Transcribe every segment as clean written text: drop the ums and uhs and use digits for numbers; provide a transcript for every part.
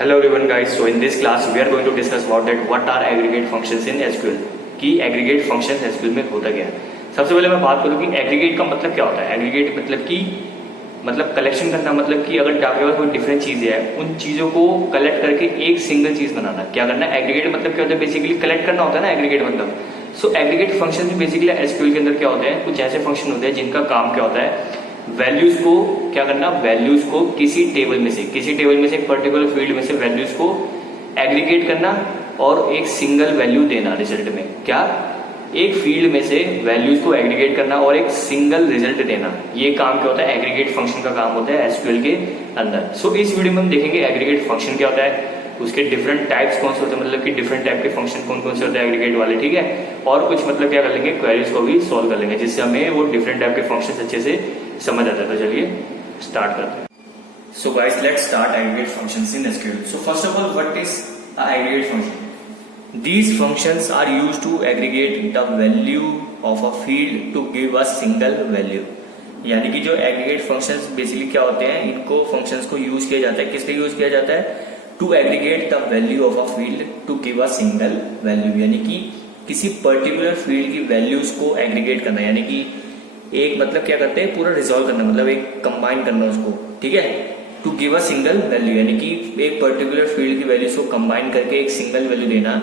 Hello everyone guys, so in this class we are going to discuss about that what are aggregate functions in SQL कि aggregate functions SQL में होता क्या है। सबसे पहले मैं बात करूँ कि aggregate का मतलब क्या होता है। aggregate मतलब कि कलेक्शन करना, मतलब कि अगर आपके पास कोई डिफरेंट चीज़ें हैं उन चीज़ों को कलेक्ट करके एक सिंगल चीज़ बनाना, क्या करना है। एग्रीगेट मतलब क्या होता है, बेसिकली कलेक्ट करना होता है ना एग्रीगेट मतलब। सो एग्रीगेट फंक्शन बेसिकली एसक्यूएल के अंदर क्या होते हैं, कुछ ऐसे फंक्शन होते हैं जिनका काम क्या होता है, वैल्यूज को क्या करना, वैल्यूज को किसी टेबल में से एक पर्टिकुलर फील्ड में से वैल्यूज को एग्रीगेट करना और एक सिंगल वैल्यू देना रिजल्ट में। क्या, एक फील्ड में से वैल्यूज को एग्रीगेट करना और एक सिंगल रिजल्ट देना, ये काम क्या होता है, एग्रीगेट फंक्शन का काम होता है एसक्यूएल के अंदर। सो इस वीडियो में हम देखेंगे एग्रीगेट फंक्शन क्या होता है, उसके डिफरेंट टाइप्स कौन से होते हैं, मतलब कि डिफरेंट टाइप के फंक्शन कौन कौन से होते हैं एग्रीगेट वाले, ठीक है। और कुछ क्या कर लेंगे, क्वेरीज को भी सॉल्व कर लेंगे जिससे हमें वो डिफरेंट टाइप के फंक्शन अच्छे से समझ आता है। तो चलिए स्टार्ट करते हैं। So guys let's start aggregate functions in SQL. So first of all what is a aggregate function. These functions are used to aggregate the value of a field to give a single value। यानी कि जो aggregate functions basically क्या होते हैं, इनको functions को use किया जाता है, किस लिए यूज किया जाता है, to aggregate the value of a field to give a single value. यानी कि किसी पर्टिकुलर फील्ड की वैल्यूज को एग्रीगेट करना, यानी कि एक क्या करते हैं, पूरा रिजॉल्व करना, मतलब एक कंबाइन करना उसको, ठीक है। To give a single value यानी कि एक पर्टिकुलर फील्ड की वैल्यूज को कंबाइन करके एक सिंगल वैल्यू देना,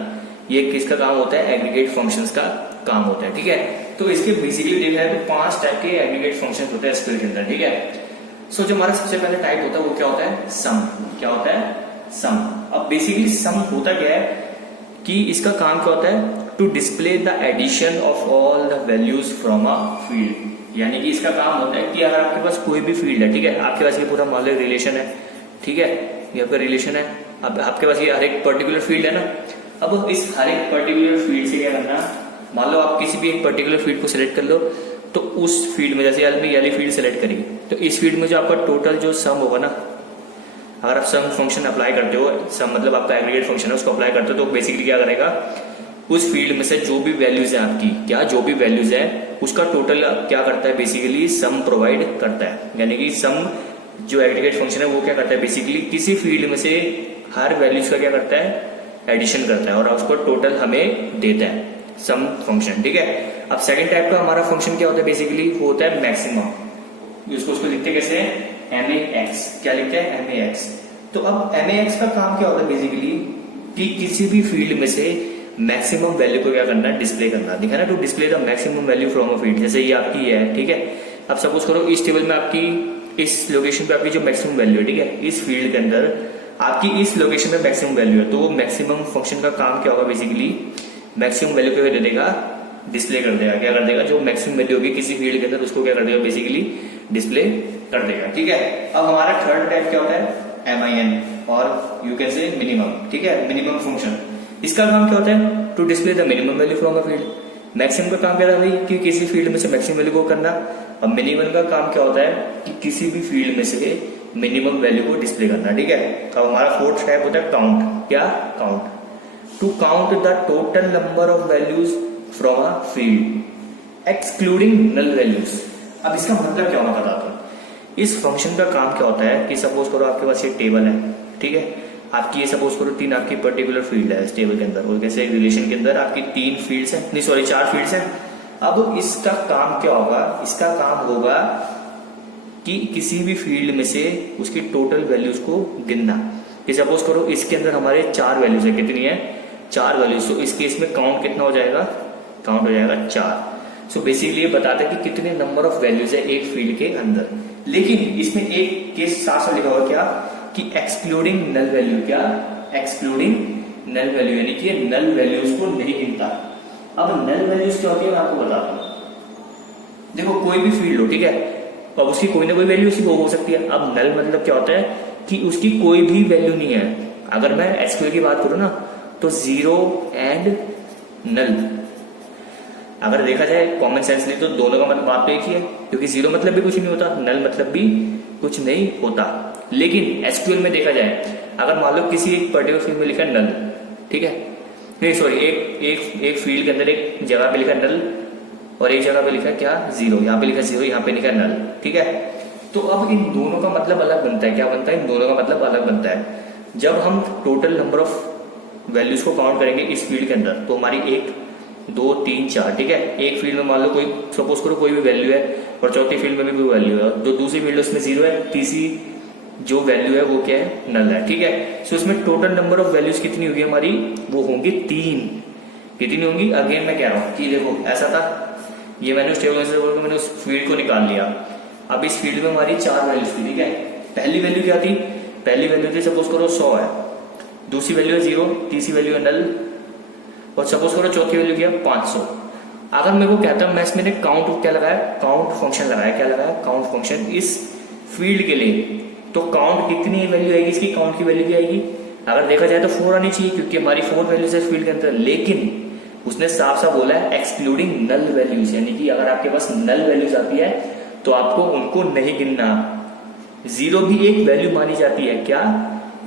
ये किसका काम होता है, एग्रीगेट फंक्शंस का काम होता है, ठीक है। तो इसके बेसिकली देखा है तो 5 टाइप के एग्रीगेट फंक्शंस होते हैं एसक्यूएल के अंदर, ठीक है। सो जो हमारा सबसे पहले टाइप होता है वो क्या होता है, सम। क्या होता है, सम। अब बेसिकली सम होता क्या है कि इसका काम क्या होता है, to display the addition of all the values from a field. यानी कि इसका काम होता है कि अगर आपके पास कोई भी फील्ड है, ठीक है, आपके पास ये पूरा मान लो रिलेशन है, ठीक है, ये आपका रिलेशन है, अब आपके पास ये हर एक पर्टिकुलर फील्ड है ना। अब इस हर एक पर्टिकुलर फील्ड से क्या करना, मान लो आप किसी भी एक पर्टिकुलर फील्ड को सिलेक्ट कर लो, तो उस फील्ड में जैसे यार ये वाली फील्ड सिलेक्ट करी, तो इस फील्ड में जो आपका टोटल जो सम होगा ना, अगर आप सम फंक्शन अप्लाई करते हो, सम मतलब आपका एग्रीगेट फंक्शन है, उसको अप्लाई करते हो तो बेसिकली क्या करेगा, उस फील्ड में से जो भी वैल्यूज है आपकी, क्या जो भी वैल्यूज है उसका टोटल क्या करता है, बेसिकली सम प्रोवाइड करता है। यानी कि सम जो एग्रीगेट फंक्शन है वो क्या करता है, बेसिकली किसी फील्ड में से हर वैल्यूज का क्या करता है, एडिशन करता है और उसको टोटल हमें देता है, सम फंक्शन, ठीक है। अब सेकंड टाइप का हमारा फंक्शन क्या होता है, बेसिकली वो होता है मैक्सिमम। उसको लिखते कैसे हैं, MAX। क्या लिखते हैं, MAX। तो अब MAX का काम क्या होता है, बेसिकली कि किसी भी फील्ड में से मैक्सिमम वैल्यू को क्या करना है, डिस्प्ले करना। दिखा ना, to display the maximum value from a field. जैसे ये आपकी है, ठीक है। अब सपोज करो इस टेबल में आपकी इस लोकेशन पे आपकी जो मैक्सिमम वैल्यू है, ठीक है, इस फील्ड के अंदर आपकी इस लोकेशन में मैक्सिमम वैल्यू है, तो वो मैक्सिमम फंक्शन का काम क्या होगा, बेसिकली मैक्सिमम वैल्यू को दे देगा, डिस्प्ले कर देगा। क्या कर देगा, जो मैक्सिमम वैल्यू होगी किसी फील्ड के अंदर उसको क्या कर देगा, बेसिकली डिस्प्ले कर देगा, ठीक है। अब हमारा थर्ड टाइप क्या होता है, MIN और यू कैन से मिनिमम, ठीक है, मिनिमम फंक्शन। इसका काम क्या होता है, to display the minimum value from a field. Maximum का काम क्या था भाई, कि किसी फील्ड में से मैक्सिमम वैल्यू को करना। अब मिनिमम का काम क्या होता है कि किसी भी फील्ड में से मिनिमम वैल्यू को डिस्प्ले करना, ठीक है। अब हमारा फोर्थ टाइप होता है काउंट। क्या, count. To count the total number of values from a field excluding null values. अब इसका मतलब क्या होना बताता हूं। इस फंक्शन का काम क्या होता है कि सपोज करो आपके पास ये टेबल है, ठीक है, आपकी ये सपोज करो 3 आपकी पर्टिकुलर फील्ड है इस टेबल के अंदर, और कैसे रिलेशन के अंदर आपकी 3 फील्ड्स हैं, नहीं सॉरी 4 फील्ड्स हैं। अब इसका काम क्या होगा, इसका काम होगा कि किसी भी फील्ड में से उसकी टोटल वैल्यूज को गिनना। ये सपोज करो इसके अंदर हमारे 4 वैल्यूज है, कितनी है, 4 वैल्यूज। तो इस केस में काउंट कितना हो जाएगा, काउंट हो जाएगा 4। सो बेसिकली ये बताता है कि कितने नंबर ऑफ वैल्यूज है एक फील्ड के अंदर। लेकिन इसमें एक केस साफ साफ लिखा हुआ क्या, कि एक्सक्लूडिंग नल वैल्यू। क्या, एक्सक्लूडिंग नल वैल्यू, यानी कि नल वैल्यूज को नहीं गिनता। अब नल वैल्यूज क्या होती है मैं आपको बताता हूं। देखो कोई भी फील्ड हो, ठीक है, अब उसकी कोई ना कोई वैल्यू उसी को हो सकती है। अब नल मतलब क्या होता है कि उसकी कोई भी वैल्यू नहीं है। अगर मैं एसक्यूएल की बात करूं ना, तो 0 एंड नल, अगर देखा जाए कॉमन सेंस नहीं तो दोनों का मतलब बात तो एक ही है, क्योंकि 0 मतलब भी कुछ नहीं होता, नल मतलब भी कुछ नहीं होता। लेकिन एसक्यूएल में देखा जाए, अगर मान लो किसी एक पर्टिकुलर फील्ड में लिखा है नल, ठीक है, नहीं सॉरी एक फील्ड के अंदर एक जगह पे लिखा नल और एक जगह पे लिखा क्या, 0, यहाँ पे लिखा 0, यहाँ पे लिखा नल, ठीक है। तो अब इन दोनों का मतलब अलग बनता है। क्या बनता है, इन दोनों का मतलब अलग बनता है। जब हम टोटल नंबर ऑफ वैल्यूज को काउंट करेंगे इस फील्ड के अंदर, तो हमारी 1 2 3 4, ठीक है, एक फील्ड में मान लो कोई सपोज करो कोई भी वैल्यू है और चौथी फील्ड में भी कोई वैल्यू है, तो दूसरी फील्ड उसमें 0 है, तीसरी जो वैल्यू है वो क्या है, नल है, ठीक है। सो इसमें टोटल नंबर ऑफ वैल्यूज कितनी होगी हमारी, वो होंगी 3। कितनी होंगी, अगेन मैं कह रहा हूँ कि देखो ऐसा था, ये मैंने उस टेबल से मैंने उस फील्ड को निकाल लिया। अब इस फील्ड में हमारी 4 वैल्यूज थी, ठीक है। पहली वैल्यू क्या थी, पहली वैल्यू थी सपोज करो 100 है, दूसरी वैल्यू है 0, तीसरी वैल्यू है नल, और सपोज करो चौथी वैल्यू क्या है 500। अगर मेरे को कहता मैं इसमें काउंट क्या लगाया, काउंट फंक्शन लगाया, क्या लगाया, काउंट फंक्शन इस फील्ड के लिए, तो काउंट कितनी वैल्यू आएगी इसकी, काउंट की वैल्यू क्या आएगी, अगर देखा जाए तो 4 आनी चाहिए क्योंकि हमारी 4 वैल्यूज है फील्ड के अंदर, लेकिन उसने साफ साफ बोला है एक्सक्लूडिंग नल वैल्यूज, यानी कि अगर आपके पास नल वैल्यूज आती है तो आपको उनको नहीं गिनना। 0 भी एक वैल्यू मानी जाती है, क्या,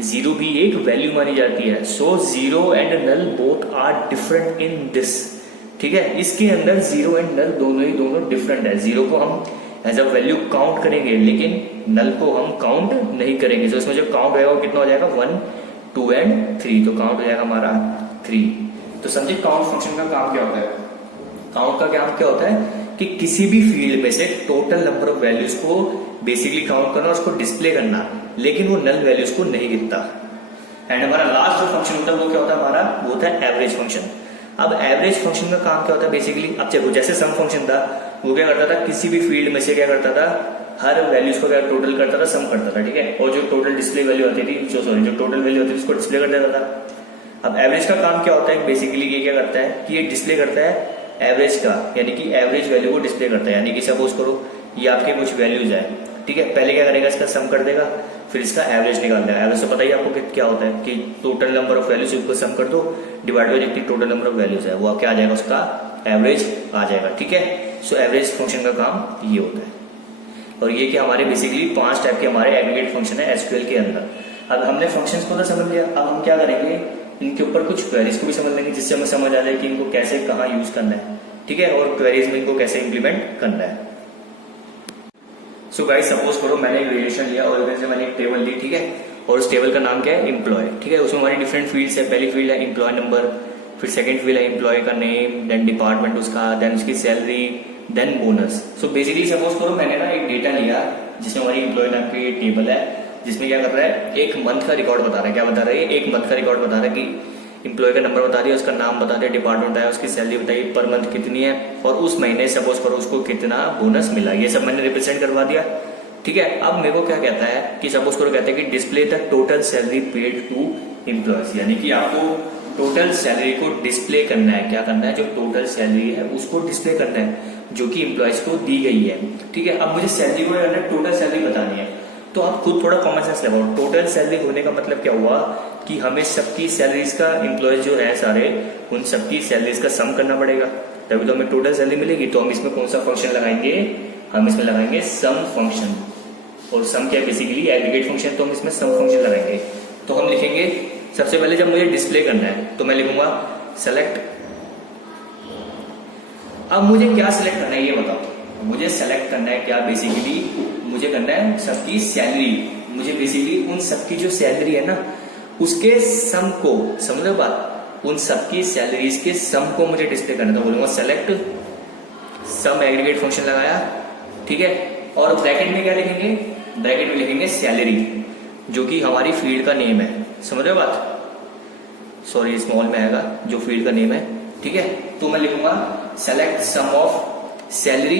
0 भी एक वैल्यू मानी जाती है। So 0 and null both are different in this, ठीक है। इसके अंदर 0 एंड नल दोनों डिफरेंट है। 0 को हम एज अ वैल्यू काउंट करेंगे लेकिन नल को हम काउंट नहीं करेंगे। तो इसमें जो काउंट होगा वो कितना हो जाएगा, 1 2 एंड 3, तो काउंट हो जाएगा हमारा 3। तो समझे काउंट फंक्शन का काम क्या होता है। काउंट का काम क्या होता है कि किसी भी फील्ड में से टोटल नंबर ऑफ वैल्यूज को बेसिकली काउंट करना, उसको डिस्प्ले करना, लेकिन वो नल वैल्यूज को नहीं गिनता। एंड हमारा लास्ट जो फंक्शन होता है वो क्या होता है हमारा, वो होता है एवरेज फंक्शन। अब एवरेज फंक्शन का काम क्या होता है बेसिकली, अब देखो जैसे सम फंक्शन था वो क्या करता था, किसी भी फील्ड में से क्या करता था, हर वैल्यूज को क्या टोटल करता था, सम करता था, ठीक है। और जो टोटल डिस्प्ले वैल्यू होती थी, जो टोटल वैल्यू होती थी उसको डिस्प्ले कर देता था। अब एवरेज का काम क्या होता है बेसिकली, ये क्या करता है कि ये डिस्प्ले करता है एवरेज का, यानी कि एवरेज वैल्यू को डिस्प्ले करता है। यानी कि सपोज करो ये आपके कुछ वैल्यूज है, ठीक है, पहले क्या करेगा, इसका सम कर देगा, फिर इसका एवरेज निकाल देगा। एवरेज तो पता ही आपको क्या होता है कि टोटल नंबर ऑफ वैल्यूज को सम कर दो, डिवाइड बाय जितनी टोटल नंबर ऑफ वैल्यूज है वो क्या आ जाएगा, उसका एवरेज आ जाएगा, ठीक है। सो एवरेज फंक्शन का काम ये होता है। और ये क्या हमारे बेसिकली 5 टाइप के हमारे एग्रीगेट फंक्शन है एसक्यूएल के अंदर। अब हमने फंक्शंस को तो समझ लिया, अब हम क्या करेंगे, इनके ऊपर कुछ क्वेरीज को भी समझ लेंगे जिससे हमें समझ आ जाए कि इनको कैसे कहाँ यूज करना है, ठीक है, और क्वेरीज में इनको कैसे इंप्लीमेंट करना है। सो गाइस सपोज करो मैंने एक रिलेशन लिया और इधर से मैंने एक टेबल ली, ठीक है, और उस टेबल का नाम क्या है, एम्प्लॉय, ठीक है। उसमें हमारी डिफरेंट फील्ड्स है, पहली फील्ड है एम्प्लॉय नंबर, फिर सेकंड फील्ड है एम्प्लॉय का नेम, देन डिपार्टमेंट उसका, देन उसकी salary, then bonus. So basically suppose करो मैंने ना एक डेटा लिया जिसमें हमारी एम्प्लॉय नाम की टेबल है, जिसमें क्या कर रहा है, एक मंथ का रिकॉर्ड बता रहा है, क्या बता रहा है, एक मंथ का रिकॉर्ड बता रहा है कि एम्प्लॉय का नंबर बता दिया, उसका नाम बता दिया, डिपार्टमेंट बताया, उसकी सैलरी बताई, पर मंथ कितनी है, और उस महीने सपोज करो उसको कितना बोनस मिला, ये सब मैंने रिप्रेजेंट करवा दिया, ठीक है। अब मेरे को क्या कहता है कि सपोज करो कहता है कि display the total salary paid to employees, यानी कि आपको टोटल सैलरी को डिस्प्ले करना है, क्या करना है, जो टोटल सैलरी है उसको डिस्प्ले करना है जो कि एम्प्लॉयज को दी गई है, ठीक है। अब मुझे सैलरी को करना है, टोटल सैलरी बतानी है, तो आप खुद थोड़ा कॉमन सेंस लगाओ। टोटल सैलरी होने का मतलब क्या हुआ कि हमें सबकी सैलरीज का, एम्प्लॉयज जो है सारे, उन सबकी सैलरीज का सम करना पड़ेगा, तभी तो हमें टोटल सैलरी मिलेगी। तो हम इसमें कौन सा फंक्शन लगाएंगे, हम इसमें लगाएंगे सम फंक्शन, और सम क्या बेसिकली एग्रीगेट फंक्शन, तो हम इसमें सम फंक्शन लगाएंगे। तो हम लिखेंगे सबसे पहले जब मुझे डिस्प्ले करना है तो मैं लिखूंगा सेलेक्ट। अब मुझे क्या सिलेक्ट करना है ये बताओ, मुझे सेलेक्ट करना है क्या, बेसिकली मुझे करना है सबकी सैलरी, मुझे बेसिकली उन सबकी जो सैलरी है ना उसके सम को, समझ लो बात, उन सबकी सैलरीज के सम को मुझे डिस्प्ले करना था। बोलूंगा सेलेक्ट सम एग्रीगेट फंक्शन लगाया, ठीक है, और ब्रैकेट में क्या लिखेंगे, ब्रैकेट में लिखेंगे सैलरी, जो कि हमारी फील्ड का नेम है, समझ रहे हो बात, सॉरी स्मॉल में आएगा जो फील्ड का नेम है, ठीक है। तो मैं लिखूंगा सेलेक्ट सम ऑफ सैलरी,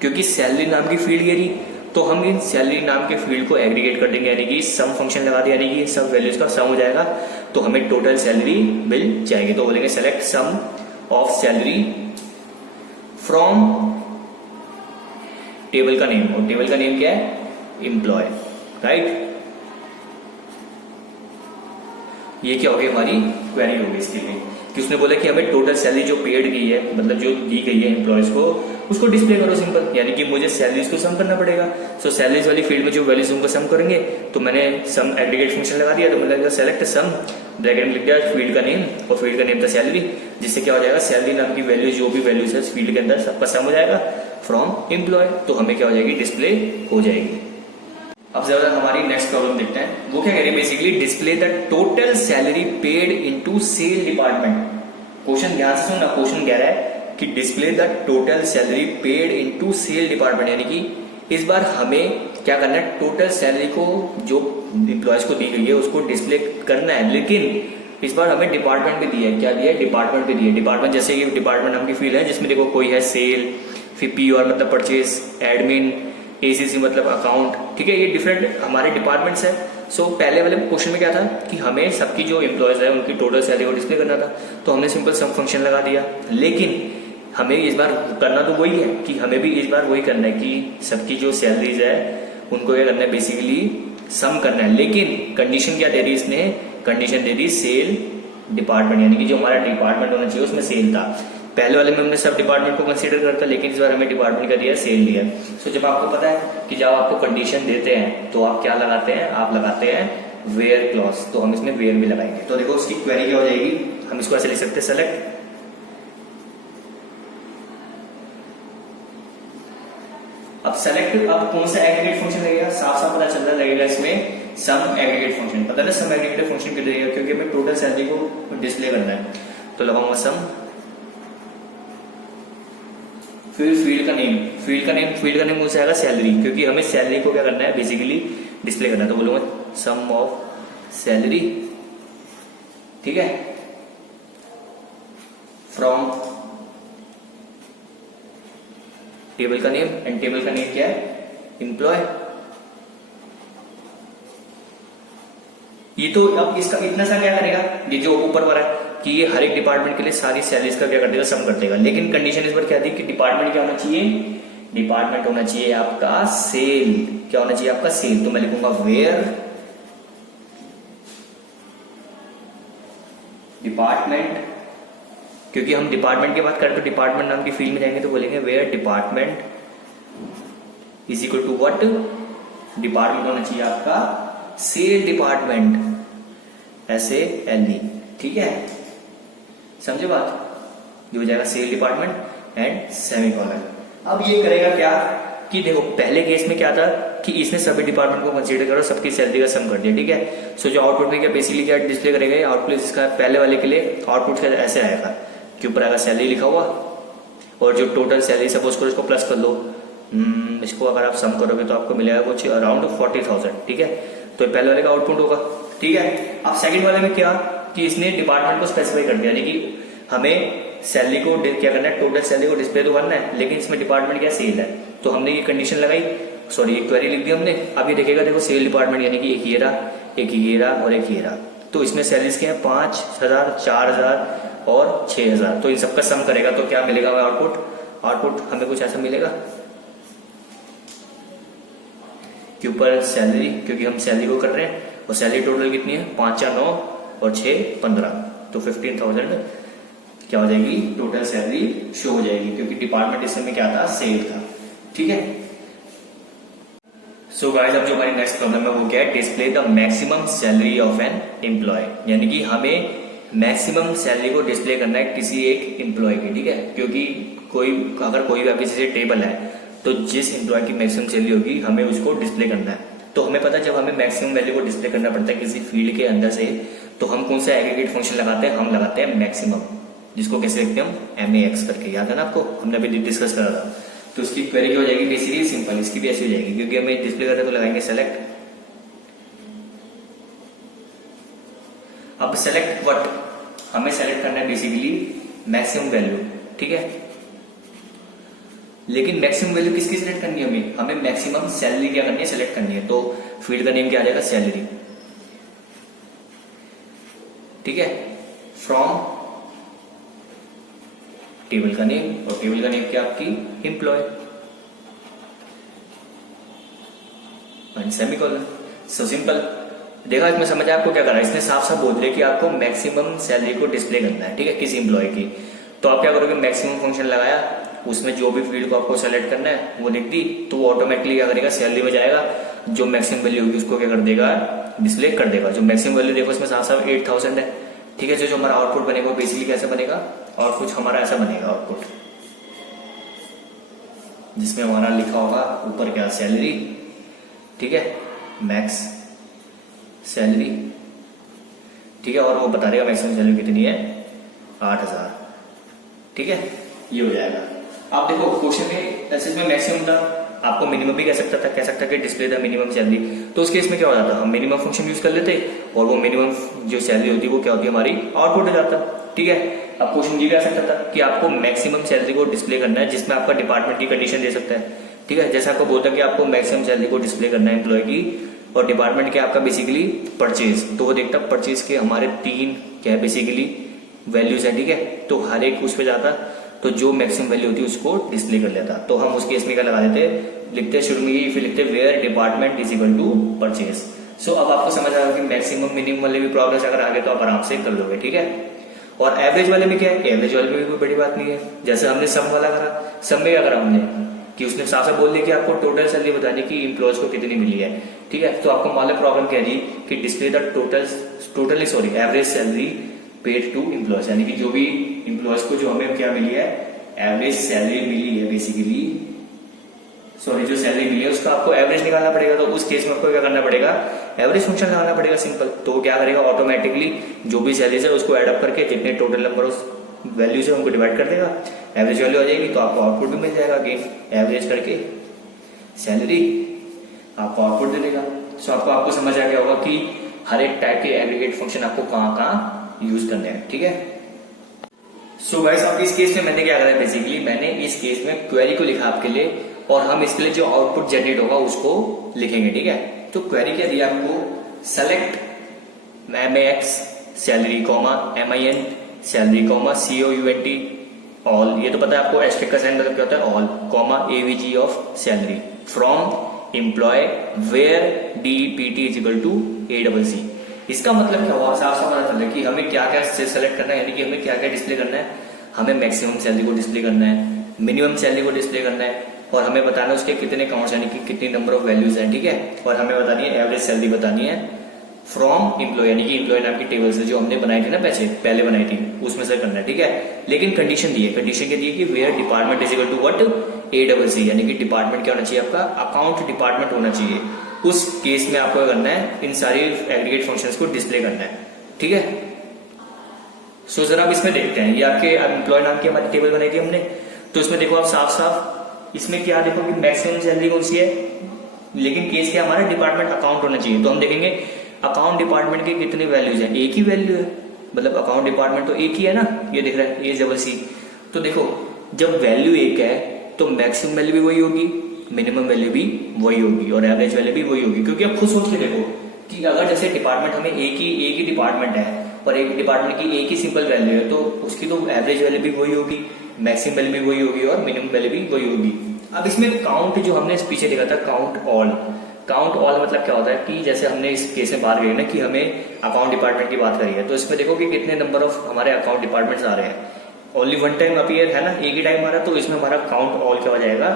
क्योंकि सैलरी नाम की फील्ड ये रही, तो हम इन सैलरी नाम के फील्ड को एग्रीगेट कर देंगे, यानी कि सम फंक्शन लगा दिया, यानी कि सब वैल्यूज का सम हो जाएगा, तो हमें टोटल सैलरी मिल जाएगी। तो बोलेंगे select sum of salary from table का नेम, और टेबल का नेम क्या है, एम्प्लॉय, राइट। ये क्या होगी हमारी क्वेरी होगी इसके लिए, कि उसने बोला कि हमें टोटल सैलरी जो पेड की है, मतलब जो दी गई है एम्प्लॉयज को, उसको डिस्प्ले करो सिंपल, यानी कि मुझे सैलरीज को सम करना पड़ेगा। सो सैलरीज वाली फील्ड में जो वैल्यूज उनको सम करेंगे, तो मैंने सम एग्रीगेट फंक्शन लगा दिया, तो मैंने सेलेक्ट सम, ब्रैकेट में लिख दिया फील्ड का नेम, और फील्ड का नेम था सैलरी, जिससे क्या हो जाएगा, सैलरी नाम की वैल्यू जो भी वैल्यूज है फील्ड के अंदर सबका सम हो जाएगा फ्रॉम एम्प्लॉय, तो हमें क्या हो जाएगी, डिस्प्ले हो जाएगी। अब जरा हमारी नेक्स्ट प्रॉब्लम देखते हैं, वो क्या कह रही है basically, display the total salary paid into sale department. Question ध्यान से सुनना, क्वेश्चन कह रहा है कि display the total salary paid into sale department, यानी कि इस बार हमें क्या करना है, टोटल सैलरी को जो एम्प्लॉयज को दी गई है उसको डिस्प्ले करना है, लेकिन इस बार हमें डिपार्टमेंट भी दिया है। क्या दिया है, डिपार्टमेंट भी दिया है। डिपार्टमेंट जैसे कि डिपार्टमेंट नाम की फील्ड है जिसमें देखो कोई है सेल, फिर पी और मतलब परचेज, एडमिन, एसीसी मतलब अकाउंट, ठीक है, ये डिफरेंट हमारे डिपार्टमेंट्स है। सो पहले वाले क्वेश्चन में क्या था कि हमें सबकी जो एम्प्लॉयज है उनकी टोटल सैलरी को डिस्प्ले करना था, तो हमने सिंपल सम फंक्शन लगा दिया। लेकिन हमें इस बार करना तो वही है कि हमें भी इस बार वही करना है कि सबकी जो सैलरीज है उनको क्या करना है, बेसिकली सम करना है। लेकिन कंडीशन क्या दे दी इसने, कंडीशन दे दी सेल डिपार्टमेंट, यानी कि जो हमारा डिपार्टमेंट होना चाहिए उसमें सेल था। पहले वाले में हमने सब डिपार्टमेंट को कंसीडर करता, लेकिन इस बार हमें डिपार्टमेंट का दिया, सेल दिया। सो जब आपको पता है कि जब आपको कंडीशन देते हैं तो आप क्या लगाते हैं, आप लगाते हैं वेयर क्लॉज, तो हम इसमें वेयर भी लगाएंगे। तो देखो उसकी क्वेरी क्या हो जाएगी, हम इसको ऐसे लिख सकते हैं, सेलेक्ट अब सेलेक्ट, अब कौन सा एग्रीगेट फंक्शन लगेगा, साफ साफ पता चल रहा लगेगा इसमें सम एग्रीगेट फंक्शन। पता है सम एग्रीगेट फंक्शन क्यों लगेगा, क्योंकि हमें टोटल सैलरी को डिस्प्ले करना है। तो लगाऊंगा सम, फिर फील्ड का नेम, फील्ड का नेम कौन सा आएगा, सैलरी, क्योंकि हमें सैलरी को क्या करना है, बेसिकली डिस्प्ले करना है। तो बोलूंगा सम ऑफ सैलरी, ठीक है, फ्रॉम टेबल का नेम, एंड टेबल का नेम क्या है, एम्प्लॉय। ये तो अब इसका इतना सा क्या करेगा, ये जो ऊपर वाला है कि ये हर एक डिपार्टमेंट के लिए सारी सैलरीज का क्या कर देगा, सम कर देगा। लेकिन कंडीशन इस बार क्या थी कि डिपार्टमेंट क्या होना चाहिए, डिपार्टमेंट होना चाहिए आपका सेल, क्या होना चाहिए आपका सेल। तो मैं लिखूंगा वेयर डिपार्टमेंट, क्योंकि हम डिपार्टमेंट की बात करें तो डिपार्टमेंट नाम की फील्ड में जाएंगे तो बोलेंगे where department is equal to what, department होना चाहिए आपका सेल डिपार्टमेंट, SALE, ठीक है, समझे बात, ये हो जाएगा सेल डिपार्टमेंट एंड सेमीकोलन। अब ये करेगा क्या कि देखो पहले केस में क्या था कि इसने सभी डिपार्टमेंट को कंसीडर करो, सबकी सैलरी का सम कर दिया, ठीक है। सो जो आउटपुट में क्या बेसिकली क्या डिस्प्ले करेगा, आउटपुट इसका पहले वाले के लिए आउटपुट का ऐसे आएगा कि ऊपर आएगा सैलरी लिखा हुआ, और जो टोटल सैलरी सपोज करो इसको प्लस कर लो, इसको अगर आप सम करोगे तो आपको मिलेगा कुछ अराउंड 40,000, ठीक है। तो पहले वाले का आउटपुट होगा, ठीक है। अब सेकंड वाले में क्या कि इसने डिपार्टमेंट को स्पेसिफाई कर दिया, यानी कि हमें सैलरी को क्या करना है, टोटल सैलरी को डिस्प्ले तो करना है, लेकिन इसमें डिपार्टमेंट क्या सेल है, तो हमने ये कंडीशन लगाई, सॉरी एक क्वेरी लिख दी हमने। अब ये देखेगा देखो सेल डिपार्टमेंट यानी कि एक ये रहा, एक ये रहा और एक ये रहा, तो इसमें सैलरीज क्या है 5,000, 4,000 और 6,000, तो इन सबका सम करेगा तो क्या मिलेगा आउटपुट, आउटपुट हमें कुछ ऐसा मिलेगा कि ऊपर सैलरी, क्योंकि हम सैलरी को कर रहे हैं, और सैलरी टोटल कितनी है 5, 4, 9 और 6, 15, तो 15,000 क्या हो जाएगी, टोटल सैलरी शो हो जाएगी, क्योंकि डिपार्टमेंट इस समय क्या था, सेल था, ठीक है। सो गाइस अब जो हमारी नेक्स्ट प्रॉब्लम है वो क्या है, display the maximum salary of an employee, यानी कि हमें मैक्सिमम सैलरी को डिस्प्ले करना है किसी एक एम्प्लॉय की, ठीक है। क्योंकि अगर कोई भी किसी टेबल है तो जिस एम्प्लॉय की मैक्सिमम सैलरी होगी हमें उसको डिस्प्ले करना है। तो हमें पता है जब हमें मैक्सिमम वैल्यू को डिस्प्ले करना पड़ता है किसी फील्ड के अंदर से, तो हम कौन सा एग्रीगेट फंक्शन लगाते हैं, हम लगाते हैं मैक्सिमम, जिसको कैसे लिखते हैं हम MAX करके, याद है ना आपको, हमने अभी डिस्कस करा था। तो उसकी क्वेरी क्या हो जाएगी, बेसिकली सिंपल, इसकी भी ऐसी हो जाएगी, क्योंकि हमें डिस्प्ले करना है तो लगाएंगे सेलेक्ट। अब सेलेक्ट व्हाट, हमें सेलेक्ट करना है बेसिकली मैक्सिमम वैल्यू, ठीक है। लेकिन मैक्सिमम वैल्यू किसकी सिलेक्ट करनी है, हमें मैक्सिमम सैलरी क्या करनी है, सिलेक्ट करनी है। तो फील्ड का नेम क्या आ जाएगा, सैलरी, ठीक है, फ्रॉम टेबल का नेम, और टेबल का नेम क्या आपकी employee, and semicolon. So simple, देखा इसमें समझ आपको क्या कर रहा है, इसने साफ साफ बोल दिया कि आपको मैक्सिमम सैलरी को डिस्प्ले करना है, ठीक है, किसी एम्प्लॉय की। तो आप क्या करोगे, मैक्सिमम फंक्शन लगाया, उसमें जो भी फील्ड को आपको सेलेक्ट करना है वो लिख दी, तो वो ऑटोमेटिकली क्या करेगा, सैलरी में जाएगा, जो मैक्सिमम वैल्यू होगी उसको क्या कर देगा, डिस्प्ले कर देगा। जो मैक्सिमम वैल्यू देखो इसमें साफ साफ 8,000 है, ठीक है। जो हमारा आउटपुट बनेगा वो बेसिकली कैसे बनेगा, और कुछ हमारा ऐसा बनेगा आउटपुट, जिसमें हमारा लिखा होगा ऊपर क्या, सैलरी, ठीक है, मैक्स सैलरी, ठीक है, और वो बता देगा मैक्सिमम सैलरी कितनी है, 8,000, ठीक है, ये हो जाएगा। आप देखो क्वेश्चन में ऐसे में मैक्सिमम था, आपको मिनिमम भी कह सकता कि डिस्प्ले द मिनिमम सैलरी, तो उस केस में क्या हो जाता, हम मिनिमम फंक्शन यूज कर लेते और वो मिनिमम जो सैलरी होती है वो क्या होती है, हमारी आउटपुट हो जाता, ठीक है। अब क्वेश्चन ये कह सकता था कि आपको मैक्सिमम सैलरी को डिस्प्ले करना है जिसमें आपका डिपार्टमेंट की कंडीशन दे सकता है, ठीक है, जैसे आपको बोलता है कि आपको मैक्सिमम सैलरी को डिस्प्ले करना है एम्प्लॉय की, और डिपार्टमेंट क्या आपका बेसिकली परचेज, तो वो देखता परचेज के हमारे 3 क्या है बेसिकली वैल्यूज है, ठीक है, तो हर एक उस पर जाता, तो जो मैक्सिमम वैल्यू होती है उसको डिस्प्ले कर लेता, तो हम उस केस में क्या लगा देते, लिखते शुरू में फिर लिखते where department is equal to purchase. So अब आपको समझ आएगा कि मैक्सिमम मिनिमम वाले भी प्रॉब्लम्स अगर आगे तो आप आराम से कर लोगे, ठीक है। और एवरेज वाले में क्या है, एवरेज वाले में भी कोई बड़ी बात नहीं है, जैसे हमने सम वाला करा, सम में क्या करा हमने कि उसने साफ साफ बोल दिया कि आपको टोटल सैलरी बतानी कि इम्प्लॉयज को कितनी मिली है, ठीक है, तो आपको मान लो प्रॉब्लम क्या है कि display the totally average salary paid to employees, यानी कि जो भी इम्प्लॉयज को जो हमें क्या मिली है, एवरेज सैलरी मिली है बेसिकली, जो सैलरी मिली है उसका आपको एवरेज निकालना पड़ेगा, तो उस केस में आपको क्या करना पड़ेगा, एवरेज फंक्शन लगाना पड़ेगा सिंपल, तो क्या करेगा ऑटोमेटिकली जो भी सैलरीज है उसको एड अप करके जितने टोटल नंबर उस वैल्यू से उनको डिवाइड कर देगा, एवरेज वैल्यू आ जाएगी, तो आपको आउटपुट भी मिल जाएगा, अगेन एवरेज करके सैलरी आपको आउटपुट दे देगा। सो आपको समझ आ गया होगा कि हर एक टाइप के एग्रीगेट फंक्शन आपको कहाँ कहाँ यूज करने हैं, ठीक है। सो गाइस अब इस केस में मैंने क्या करा है, बेसिकली मैंने इस केस में क्वेरी को लिखा आपके लिए, और हम इसके लिए जो आउटपुट जनरेट होगा उसको लिखेंगे, ठीक है। तो क्वेरी क्या दिया आपको, select MAX salary comma MIN salary comma COUNT all, ये तो पता है आपको, एस्टेरिस्क का साइन मतलब क्या होता है, all comma AVG of salary from employee where DPT is equal to ACC। इसका मतलब क्या हुआ, साफ साफ पता चला कि हमें क्या क्या सेलेक्ट करना है, यानी कि हमें क्या क्या डिस्प्ले करना है, हमें मैक्सिमम सैलरी को डिस्प्ले करना है, मिनिमम सैलरी को डिस्प्ले करना है, और हमें बताना है उसके कितने काउंट्स यानी कि कितनी नंबर ऑफ वैल्यूज हैं, ठीक है, और हमें बतानी है एवरेज सैलरी बतानी है फ्रॉम एम्प्लॉय, यानी कि एम्प्लॉय नाम की टेबल से जो हमने बनाई थी ना पहले बनाई थी उसमें से करना है, ठीक है। लेकिन कंडीशन दी है, कंडीशन क्या दी है कि where department is equal to what ACC, यानी कि डिपार्टमेंट क्या होना चाहिए आपका, अकाउंट डिपार्टमेंट होना चाहिए, उस केस में आपको करना है इन सारी एग्रीगेट फंक्शंस को डिस्प्ले करना है, ठीक है। सो जरा अब इसमें देखते हैं, ये आपके एम्प्लॉय नाम की हमारी टेबल बनाई थी हमने, तो इसमें देखो आप साफ साफ इसमें क्या देखो कि मैक्सिमम सैलरी कौन सी है, लेकिन केस क्या हमारा डिपार्टमेंट अकाउंट होना चाहिए, तो हम देखेंगे अकाउंट डिपार्टमेंट के कितने वैल्यूज है, एक ही वैल्यू है, मतलब अकाउंट डिपार्टमेंट तो एक ही है ना, ये दिख रहा है ACC, तो देखो जब वैल्यू एक है तो मैक्सिमम वैल्यू भी वही होगी, मिनिमम वैल्यू भी वही होगी, और एवरेज वैल्यू भी वही होगी, क्योंकि आप खुद सोच के देखो कि अगर जैसे डिपार्टमेंट हमें एक ही डिपार्टमेंट है और एक डिपार्टमेंट की एक ही सिंपल वैल्यू है, तो उसकी तो एवरेज वैल्यू भी वही होगी, मैक्सिमम वैल्यू भी वही होगी और मिनिमम वैल्यू भी वही होगी। अब इसमें काउंट जो हमने पीछे लिखा था काउंट ऑल मतलब क्या होता है कि जैसे हमने इस केस में बात करी ना कि हमें अकाउंट डिपार्टमेंट की बात करी है, तो इसमें देखो कि कितने नंबर ऑफ हमारे अकाउंट डिपार्टमेंट्स आ रहे हैं, ओनली वन टाइम अपीयर है ना, एक ही टाइम आ रहा है, तो इसमें हमारा काउंट ऑल क्या हो जाएगा,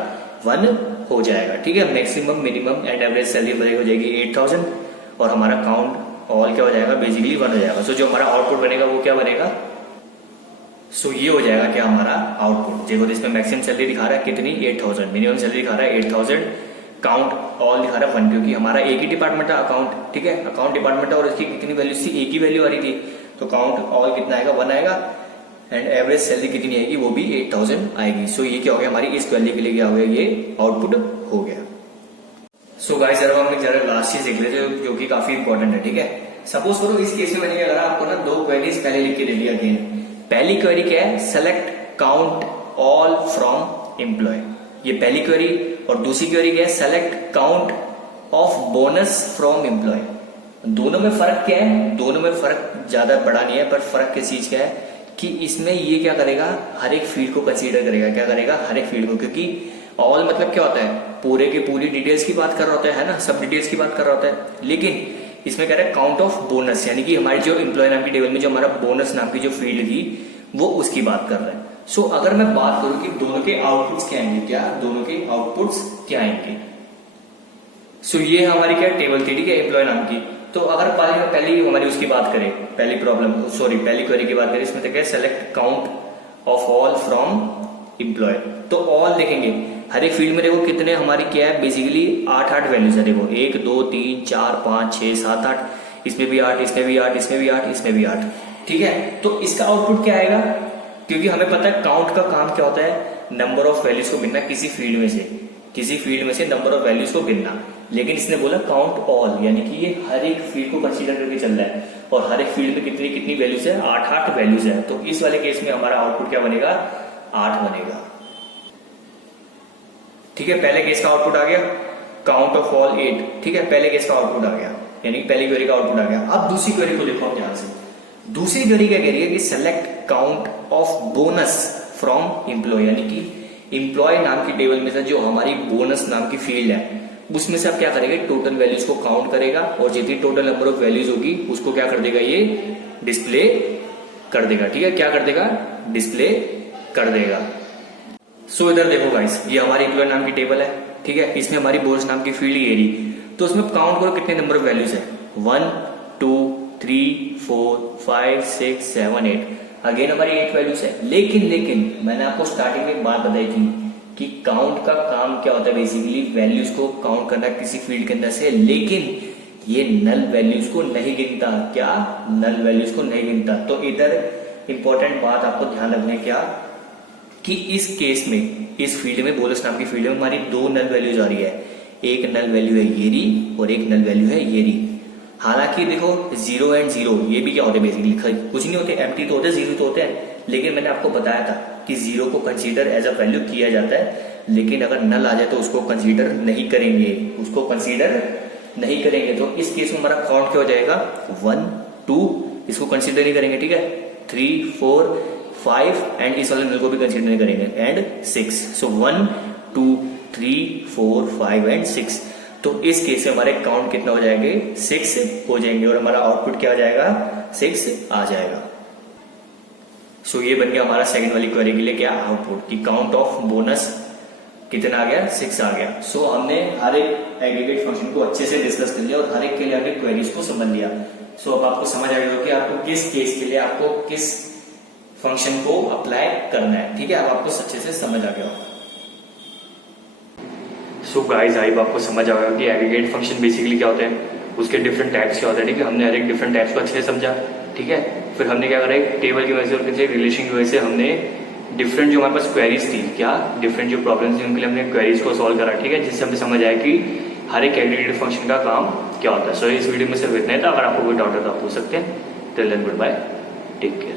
1 हो जाएगा, ठीक है। Maximum minimum and average salary हो जाएगी 8,000 और हमारा काउंट ऑल क्या हो जाएगा, बेसिकली 1 हो जाएगा। सो जो हमारा आउटपुट बनेगा वो क्या बनेगा, सो ये हो जाएगा क्या हमारा आउटपुट, देखो इसमें मैक्सिमम सैलरी दिखा रहा है कितनी 8,000, मिनिमम सैलरी दिखा रहा है 8,000, काउंट ऑल दिखा रहा है 1, क्योंकि हमारा एक ही डिपार्टमेंट है अकाउंट, ठीक है, अकाउंट डिपार्टमेंट है और इसकी कितनी वैल्यू थी, एक ही वैल्यू आ रही थी, तो काउंट ऑल कितना आएगा 1 आएगा, एंड एवरेज सैलरी कितनी आएगी वो भी 8,000 आएगी। सो ये क्या हो गया, हमारी इस वैल्यू के लिए क्या हो गया, ये आउटपुट हो गया। सो गाइस जरा हम जरा लास्ट चीज देख लेते हैं जो कि काफी इंपॉर्टेंट है, ठीक है। सपोज करो इस केस में मैंने क्या करा, आपको ना 2 क्वेरीज पहले लिख के दे दिया अगेन। पहली क्वेरी क्या है, select count all from employ, ये पहली क्वेरी, और दूसरी क्वेरी क्या है, select count of bonus from employ. दोनों में फर्क क्या है, दोनों में फर्क ज्यादा बड़ा नहीं है, पर फर्क किस चीज का है कि इसमें ये क्या करेगा, हर एक फील्ड को कंसीडर करेगा, क्या करेगा, हर एक फील्ड को, क्योंकि ऑल मतलब क्या होता है, पूरे के पूरी डिटेल्स की बात कर रहा होता है ना, सब डिटेल्स की बात कर रहा होता है, लेकिन इसमें कह रहा है काउंट ऑफ बोनस, यानी कि हमारी जो एम्प्लॉय नाम की टेबल में जो हमारा बोनस नाम की जो फील्ड थी वो उसकी बात कर रहा है। सो अगर मैं बात करूं कि दोनों के आउटपुट्स क्या आएंगे, क्या दोनों के आउटपुट्स क्या आएंगे, सो ये हमारी क्या टेबल थी, ठीक है, एम्प्लॉय नाम की। तो अगर पहली हमारी उसकी बात करें, पहली क्वेरी की बात करें, इसमें क्या है, select count of all from employ, तो ऑल देखेंगे हर एक फील्ड में देखो कितने हमारी क्या है बेसिकली 8 वैल्यूज है। देखो 1 2 3 4 5 6 7 8, इसमें भी 8, इसमें भी 8, इसमें भी 8, इसमें भी 8। ठीक है, तो इसका आउटपुट क्या आएगा? क्योंकि हमें पता है काउंट का काम क्या होता है, नंबर ऑफ वैल्यूज को गिनना किसी फील्ड में से नंबर ऑफ वैल्यूज को गिनना। लेकिन इसने बोला काउंट ऑल, यानी कि ये हर एक फील्ड को कंसीडर करके चल रहा है और हर एक फील्ड में कितनी कितनी वैल्यूज है, 8 वैल्यूज है। तो इस वाले केस में हमारा आउटपुट क्या बनेगा, 8 बनेगा। ठीक है, पहले केस का आउटपुट आ गया काउंट ऑफ ऑल 8। ठीक है, पहले केस का आउटपुट आ गया, यानी पहली क्वेरी का आउटपुट आ गया। अब दूसरी क्वेरी को देखो आप ध्यान से। दूसरी क्वेरी क्या कह रही है कि select count of bonus from employ, यानी कि एम्प्लॉय नाम की टेबल में से जो हमारी बोनस नाम की फील्ड है उसमें से आप क्या करेंगे, टोटल वैल्यूज को काउंट करेगा और जितनी टोटल नंबर ऑफ वैल्यूज होगी उसको क्या कर देगा, ये डिस्प्ले कर देगा। ठीक है, क्या कर देगा, डिस्प्ले कर देगा। सो इधर देखो गाइस, ये हमारी एम्प्लॉय नाम की टेबल है। ठीक है, इसमें हमारी बोनस नाम की फील्ड ये रही, तो उसमें काउंट करो कितने नंबर ऑफ वैल्यूज है, 1 2 3 4 5 6 7 8। अगेन हमारी 8 वैल्यूज है। लेकिन मैंने आपको स्टार्टिंग में एक बात बताई थी कि काउंट का काम क्या होता है, बेसिकली वैल्यूज को काउंट करना किसी फील्ड के अंदर से, लेकिन ये नल वैल्यूज को नहीं गिनता। क्या, नल वैल्यूज को नहीं गिनता। तो इधर इंपॉर्टेंट बात आपको ध्यान रखने क्या, कि इस केस में इस फील्ड में बोनस नाम की फील्ड में हमारी 2 नल वैल्यूज आ रही है। एक नल वैल्यू है ये री और एक नल वैल्यू है ये री। हालांकि देखो 0 एंड 0 ये भी क्या होते हैं, बेसिकली कुछ नहीं होते, एम्प्टी तो होते हैं, 0 तो होते हैं। लेकिन मैंने आपको बताया था कि 0 को कंसीडर एज अ वैल्यू किया जाता है, लेकिन अगर नल आ जाए तो उसको कंसीडर नहीं करेंगे, तो इस केस में हमारा काउंट क्या हो जाएगा, 1 2, इसको कंसीडर नहीं करेंगे। ठीक है, 3 4 5 एंड इस वाले नल को भी कंसीडर नहीं करेंगे, एंड 6। So 1 2 3 4 5 and 6। तो इस केस में हमारे काउंट कितना हो जाएंगे, 6 हो जाएंगे और हमारा आउटपुट क्या हो जाएगा, 6 आ जाएगा। सो ये बन गया हमारा सेकंड वाली क्वेरी के लिए क्या, आउटपुट, कि काउंट ऑफ बोनस कितना आ गया, 6 आ गया। सो हमने हर एक एग्रीगेट फंक्शन को अच्छे से डिस्कस कर लिया और हर एक के लिए हमने क्वेरीज को समझ लिया। सो अब आपको समझ आ गया कि आपको किस केस के लिए आपको किस फंक्शन को अप्लाई करना है। ठीक है, अब आपको अच्छे से समझ आ गया। सो गाइस, आई आपको समझ आ गया कि एग्रीगेट फंक्शन बेसिकली क्या होते हैं, उसके डिफरेंट टाइप्स क्या होते हैं। ठीक है, हमने हर एक डिफरेंट टाइप्स को अच्छे से समझा। ठीक है, फिर हमने क्या करा, एक टेबल की वजह से और किसी रिलेशन की वजह से हमने डिफरेंट जो हमारे पास क्वेरीज थी, क्या डिफरेंट जो प्रॉब्लम्स थी उनके लिए हमने क्वेरीज को सॉल्व करा। ठीक है, जिससे हमें समझ आया कि हर एक एग्रीगेट फंक्शन का काम क्या होता है। सो इस वीडियो में सिर्फ इतना ही था। अगर आपको कोई डाउट है तो आप पूछ सकते हैं। Till then goodbye, take care.